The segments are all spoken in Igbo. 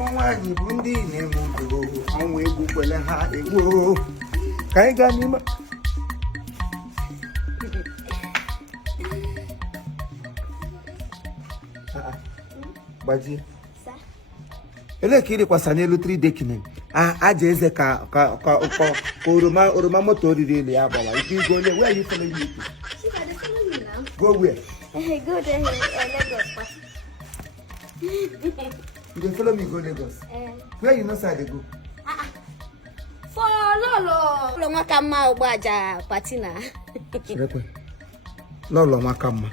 Umawani bundi ne mugo. Onwe bukwele ha ego. Kai gani ma. Baji. Sir. Ele kiri kwa sanelu 3 dekine. Aje eze ka oroma moto riri ile ya bala. If you go there, where are you following me to? Chief, I dey follow you now. Go where? Go there, Lagos. You dey follow me go Lagos. Where you know say I dey go? For Lolo Makama Ogbaja Patina. Chirepe. Lolo Makama.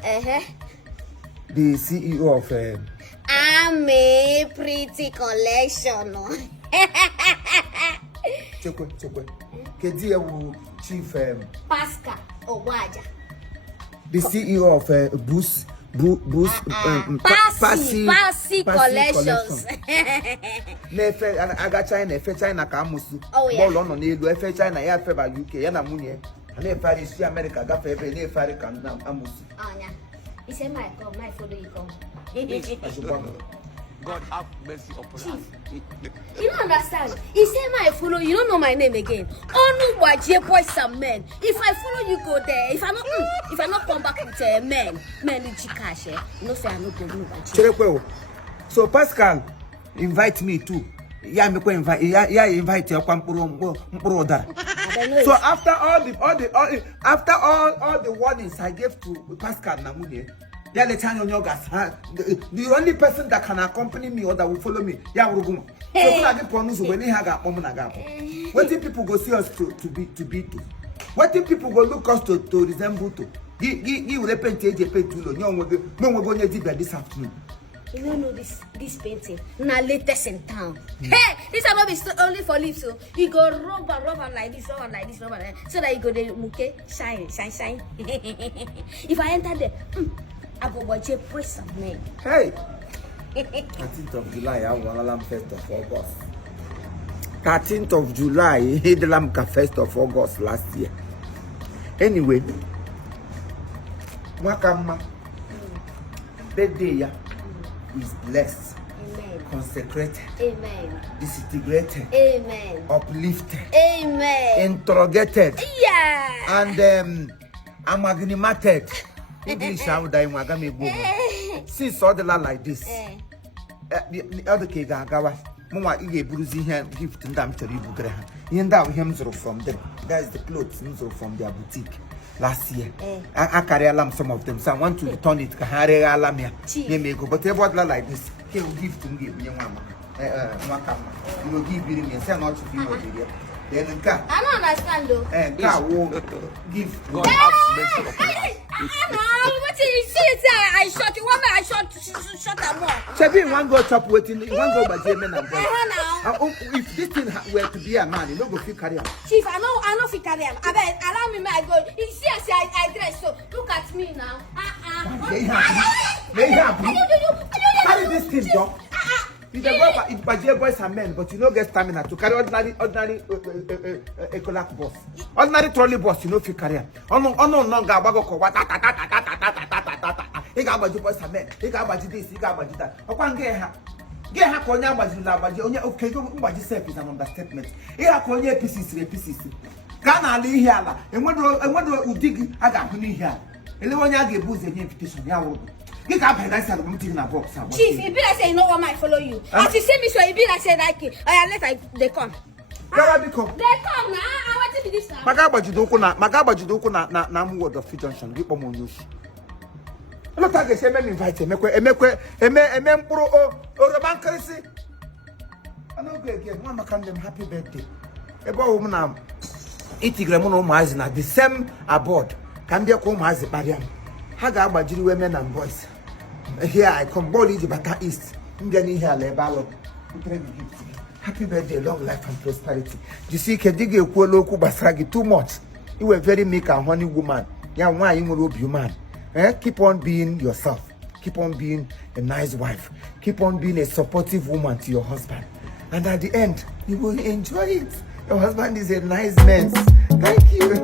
The CEO of I'm a pretty collection. Chekwe. Kedi ewu Chief Pascal Ogbaja. the CEO of Passy Collections. Nefe aga China efe China ka amusu. Ball on n'elu efe China ya efe ba UK ya na munye. Na efe ari si America gafe ebe na efe ari ka na amusu. Anya. He said my follow you come. God have mercy upon us. You don't understand. He said my follow you don't know my name again. Only Waje boys and men. If I follow you go there. If I not come back with men in Chikash, you know say I no go no Waje. So Pascal invite me too. Yeah, me invite. Yeah, invite you. So after all the warnings I gave to Pascal Namunye, yeah, the only person that can accompany me or that will follow me, yeah, we'll go. So when he had what if people go see us to be to? What if people go look us to resemble to? He will repent to no we're going to do this afternoon. You don't know this painting. Now latest in town. Hey, this will not be only for lips. So you go rub like this, so that you go there, okay, shine. If I enter there, I go watch a press of men. Hey, 13th of July, I want Alam 1st of August. 13th of July, Alam 1st of August last year. Anyway, Wakama, birthday is blessed, amen, consecrated, amen, disintegrated, amen, uplifted, amen, interrogated, yeah, and amalgamated. English I would die since all the land like this. The other cake gawa. Mama ige bruising here gift and damn terrible graham. In that him from them. That is the clothes from their boutique last year. I carry alarm some of them. So I want to return it. Kahare alarm here. But they bought like this. He will give to me young mama. You will give me and say not to be over here. Then I don't understand though. And car will give God have mercy upon us. What did you see? I shot you. One I shot them more. Chebi one go chop waiting, one go by German and boy. If this thing were to be a man, you don't go fit carry him. Chief, I know fit carry him. I bet allow me my go. You see, I dress so. Look at me now. They happy. Carry this thing, dog. It's by boys and men, but you don't get stamina to carry ordinary ecolak bus. Ordinary trolley bus, you know if you carry him. Oh no, gabago ko wa ta. He got about boys and men. He got about this, he got about that. I can't get her. Get her konya baji onye okay go baji self is an understatement. He ha konya pieces. Kana ali hiala. Enwedo udigi aga huni hiala. Ele wonya ga ebuze nye invitation ya wo. You can't pay that in a box. Chief, it be like say you know what might follow you. As you see me, so it be like say like they come. They come now. I want to be this now. Magabaji doko na word of junction. Give them on news. I'm not talking say me invite emekwe mpro o roman krisi. I know go again. Mama can them happy birthday. Ebo wo na itigre mo no maazi na the same aboard. Can be ko maazi bariam. Haga agbajiri women and boys. Here I come, Boli Bata East. Indian here, Lebalo. Happy birthday, long life and prosperity. You see, Kedige Kuoloku Basragi too much. You were very meek and honey woman. Yeah, why you will be man? Keep on being yourself. Keep on being a nice wife. Keep on being a supportive woman to your husband. And at the end, you will enjoy it. Your husband is a nice man. Thank you.